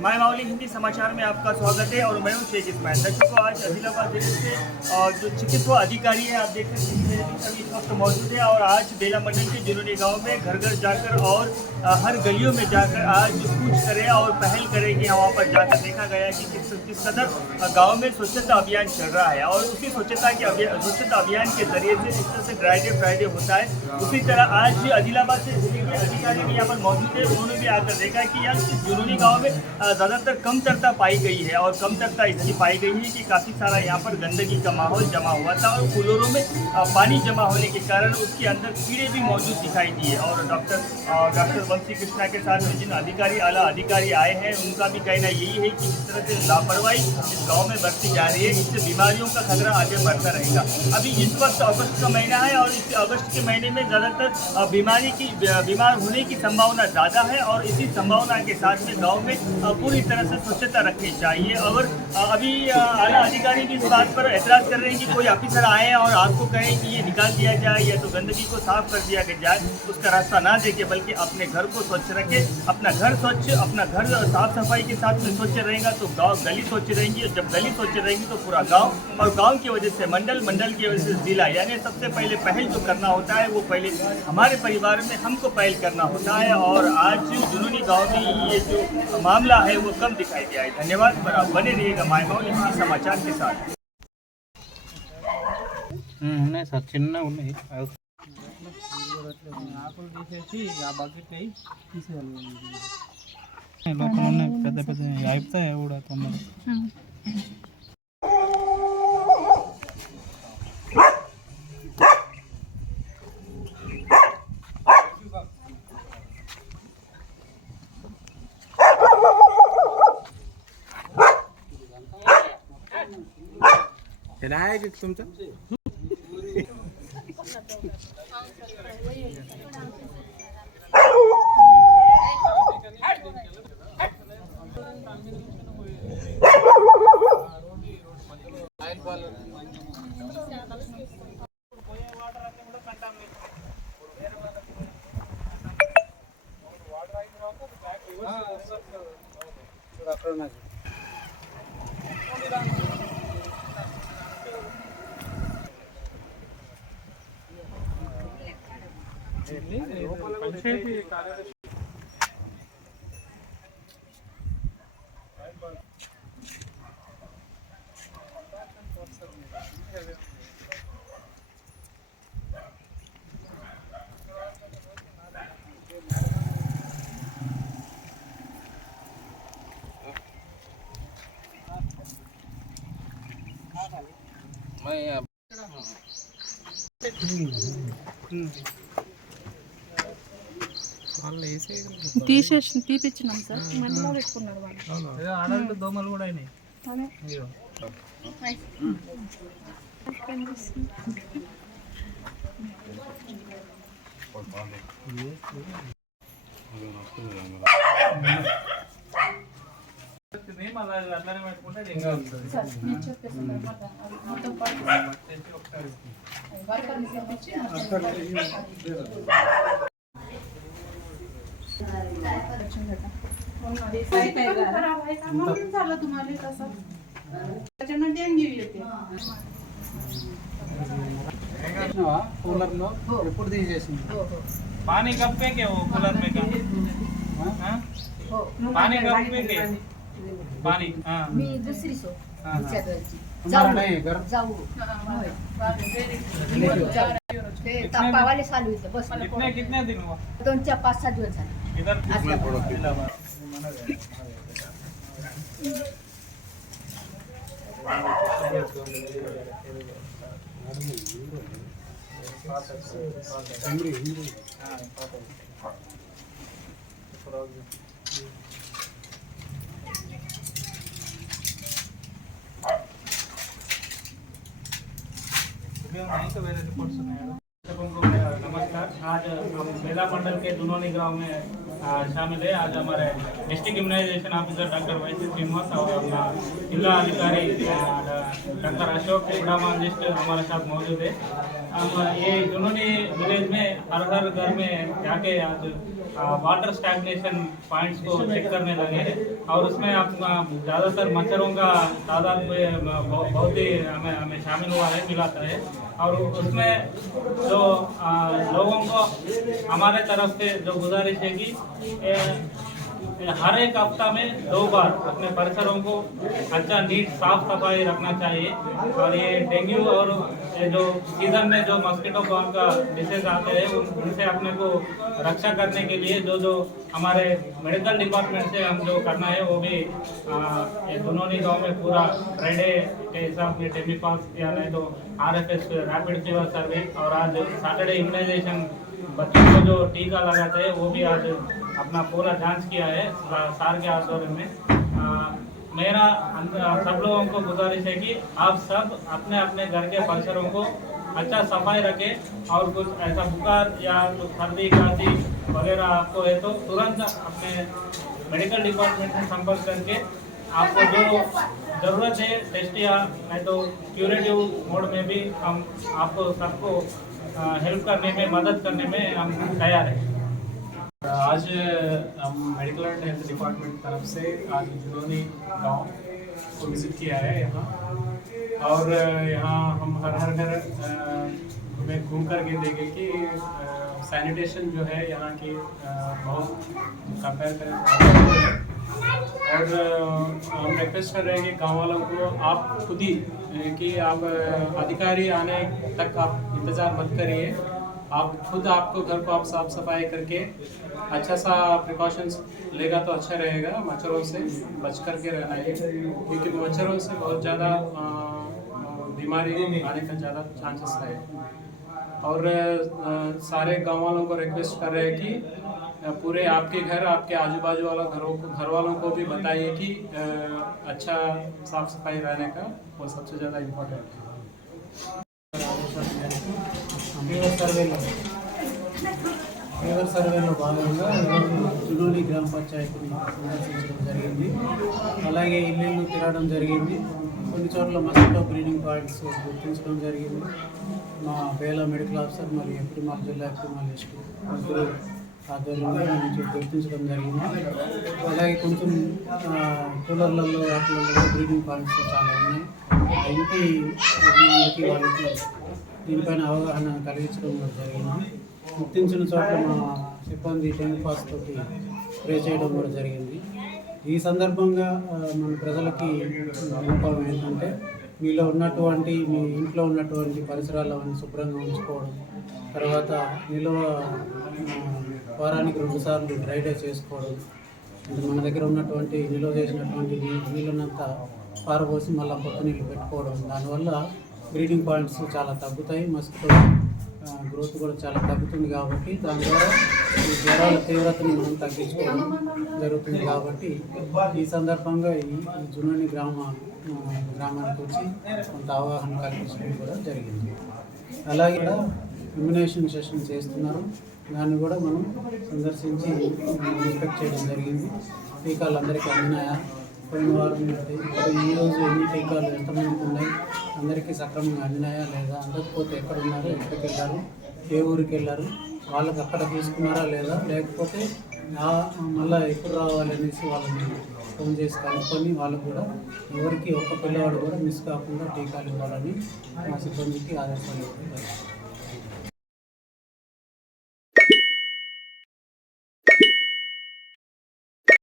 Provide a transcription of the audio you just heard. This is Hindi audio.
माय मावली हिंदी समाचार में आपका स्वागत है और मैं हूं शेख इस्माइल। दर्शकों, आज आदिलाबाद जिले से जो चिकित्सा अधिकारी है, आप देख सकते हैं सभी इस वक्त मौजूद है और आज बेला मंडल के जुनूनी गांव में घर घर जाकर और हर गलियों में जाकर आज पूछ करें और पहल करें कि वहाँ पर जाकर देखा गया कि किस कदर गाँव में स्वच्छता अभियान चल रहा है और उसी स्वच्छता अभियान के जरिए से जिस तरह से ड्राई डे फ्राइडे होता है, उसी तरह आज भी आदिलाबाद से जिले के अधिकारी भी यहाँ पर मौजूद है। उन्होंने भी आकर देखा कि यहाँ जुनूनी गाँव में ज़्यादातर कमतरता पाई गई है और कमतरता इसकी पाई गई है कि काफ़ी सारा यहाँ पर गंदगी का माहौल जमा हुआ था और कूलरों में पानी जमा होने के कारण उसके अंदर कीड़े भी मौजूद दिखाई दिए। और डॉक्टर वंशी कृष्णा के साथ में जिन आला अधिकारी आए हैं, उनका भी कहना यही है कि इस तरह से लापरवाही इस गाँव में बरती जा रही है, इससे बीमारियों का खतरा आगे बढ़ता रहेगा। अभी इस वक्त अगस्त का महीना है और इस अगस्त के महीने में ज़्यादातर बीमार होने की संभावना ज़्यादा है और इसी संभावना के साथ में गाँव में पूरी तरह से स्वच्छता रखनी चाहिए। और अभी आला अधिकारी भी इस बात पर एतराज़ कर रहे हैं कि कोई ऑफिसर आए और आपको कहें कि ये निकाल दिया जाए या तो गंदगी को साफ कर दिया जाए, उसका रास्ता ना देखे, बल्कि अपने घर को स्वच्छ रखे। अपना घर साफ सफाई के साथ में स्वच्छ रहेगा तो गली स्वच्छ रहेंगी, जब गली स्वच्छ रहेंगी तो पूरा गाँव और गाँव की वजह से मंडल की वजह से जिला, यानी सबसे पहले पहल जो करना होता है वो पहले हमारे परिवार में हमको पहल करना होता है। और आज जुनूनी गाँव में ये जो मामला है वो कम दिखाई दिया है। धन्यवाद। बने रहिएगा माय मावली हिंदी समाचार के साथ। ఉన్నాయి సార్ చిన్నగా ఉన్నాయి ఆకులు తీసేసి ఆ బకెట్ అయి తీసేయాలి. లోపల ఉన్నాయి పెద్ద పెద్ద అయిపోతాయి కూడా తొందరగా. आहे की तुमचं పంచాయతీ కార్యదర్శి తీపిచ్చినాం సార్, మళ్ళీ పెట్టుకున్నారు వాళ్ళు. ఆడలు దోమలు కూడా అయినాయి. అట్లనే పెట్టుకుంటే ఇంకా झालं तुम्हाला तसं त्याच्यानं डेंग्यू येते. कूलर లో ఎప్పుడు తీసేసింది पानी कब फेंके वो कूलर में का पानी कब फेंके पानी मी दुसरी सो जाऊ ते तापावाले चालू होते बस. कितने दिन हुआ 2-4-5-6 दिवस झाले. इधर नमस्कार। आज हम बेला मंडल के दुनोनी गांव में शामिल है। आज हमारे डिस्ट्रिक्ट इम्यूनाइजेशन ऑफिसर डॉक्टर वैसी श्रीनिवास और अपना जिला अधिकारी डॉक्टर अशोक उड़ामांजिस्ट हमारे साथ मौजूद है। हम ये दुनोनी विलेज में हर घर में जाके आज वाटर स्टैग्नेशन पॉइंट्स को चेक करने लगे और उसमें आप ज़्यादातर मच्छरों का तादाद बहुत ही हमें शामिल हुआ है, मिलाता है। और उसमें जो लोगों को हमारे तरफ से जो गुजारिश है कि हर एक हफ्ता में 2 बार अपने परिसरों को अच्छा नीट साफ सफाई रखना चाहिए। और ये डेंगू और ये जो सीजन में जो मस्कीटो बॉर्न का डिसीज आते हैं उनसे अपने को रक्षा करने के लिए जो हमारे मेडिकल डिपार्टमेंट से हम जो करना है वो भी ये दुनोनी गांव में पूरा फ्राइडे के हिसाब में टेमीफास या नहीं तो RFS रैपिड फीवर सर्वे और आज सैटरडे इम्यूनाइजेशन बच्चों को जो टीका लगाते हैं वो भी आज अपना पूरा जांच किया है सार के आदौरे में। मेरा सब लोगों को गुजारिश है कि आप सब अपने अपने घर के परिसरों को अच्छा सफाई रखें और कुछ ऐसा बुखार या कुछ सर्दी खांसी वगैरह आपको है तो तुरंत अपने मेडिकल डिपार्टमेंट से संपर्क करके आपको जो ज़रूरत है टेस्ट या नहीं तो क्यूरेटिव मोड में भी हम आपको सबको हेल्प करने में मदद करने में हम तैयार हैं। आज हम मेडिकल एंड हेल्थ डिपार्टमेंट तरफ से आज जुनोनी गांव को विज़िट किया है यहाँ, और यहाँ हम हर घर में घूम कर के देखे कि सैनिटेशन जो है यहाँ की बहुत कंपेयर करें। और हम रिक्वेस्ट कर रहे हैं कि गाँव वालों को आप खुद ही कि आप अधिकारी आने तक आप इंतज़ार मत करिए, आप खुद आपको घर को आप साफ सफाई करके अच्छा सा प्रिकॉशंस लेगा तो अच्छा रहेगा। मच्छरों से बच कर के रहना है क्योंकि मच्छरों से बहुत ज़्यादा बीमारी आने का ज़्यादा चांसेस है। और सारे गाँव वालों को रिक्वेस्ट कर रहे हैं कि पूरे आपके घर आपके आजू बाजू वाला घर वालों को भी बताइए कि अच्छा साफ सफाई रहने का वो सबसे ज़्यादा इम्पोर्टेंट है। ఫీవర్ సర్వేలో భాగంగా చునోలి గ్రామ పంచాయతీని సందర్శించడం జరిగింది. అలాగే ఇల్లు తిరగడం జరిగింది. కొన్ని చోట్ల మస్కిటో బ్రీడింగ్ పాయింట్స్ గుర్తించడం జరిగింది. మా బేలా మెడికల్ ఆఫీసర్ మరియు ఎప్రిమాల్ జిల్లా ఎప్రిమాలిస్ట్ ముగ్గురు ఆధ్వర్యంలో నుంచి గుర్తించడం జరిగింది. అలాగే కొంచెం కూలర్లలో వాటిలలో బ్రీడింగ్ పాయింట్స్ చాలా ఉన్నాయి. ఇంటి యజమానులకి వాళ్ళకి దీనిపైన అవగాహన కలిగించడం జరిగింది. గుర్తించిన చోట్ల మా సిబ్బంది టెమిఫాస్ తోటి స్ప్రే చేయడం కూడా జరిగింది. ఈ సందర్భంగా మన ప్రజలకి విన్నపం ఏంటంటే మీలో ఉన్నటువంటి మీ ఇంట్లో ఉన్నటువంటి పరిసరాలను శుభ్రంగా ఉంచుకోవడం, తర్వాత నిల్వ వారానికి 2 సార్లు డ్రై డే చేసుకోవడం, అంటే మన దగ్గర ఉన్నటువంటి నిల్వ చేసినటువంటి నీళ్ళనంతా పారబోసి మళ్ళీ కొత్త నీళ్ళు పెట్టుకోవడం, దానివల్ల బ్రీడింగ్ పాయింట్స్ చాలా తగ్గుతాయి, మస్కిటో గ్రోత్ కూడా చాలా తగ్గుతుంది. కాబట్టి దాని ద్వారా ఈ జ్వరాల తీవ్రతని మనం తగ్గించుకోవడం జరుగుతుంది. కాబట్టి ఈ సందర్భంగా ఈ జునోని గ్రామానికి వచ్చి కొంత అవగాహన కల్పించడం కూడా జరిగింది. అలాగే కూడా ఇమ్యునేషన్ సెషన్ చేస్తున్నారు, దాన్ని కూడా మనం సందర్శించి ఇన్స్పెక్ట్ చేయడం జరిగింది. టీకాలు అందరికీ అందినాయా, పోయిన వారం ఇప్పుడు ఈరోజు ఎన్ని టీకాలు ఎంతమందికి ఉన్నాయి, అందరికీ సక్రమంగా అందినాయా లేదా, అందకపోతే ఎక్కడ ఉన్నారు, ఎక్కడికి వెళ్ళారు, ఏ ఊరికి వెళ్ళారు, వాళ్ళకి అక్కడ తీసుకున్నారా లేదా, లేకపోతే మళ్ళీ ఎప్పుడు రావాలి అనేసి వాళ్ళని ఫోన్ చేసి కనుక్కొని వాళ్ళకు కూడా ఎవరికి ఒక్క పిల్లవాడు కూడా మిస్ కాకుండా టీకాలు ఇవ్వాలని మా సిబ్బందికి ఆదేశాలు ఇవ్వాలి.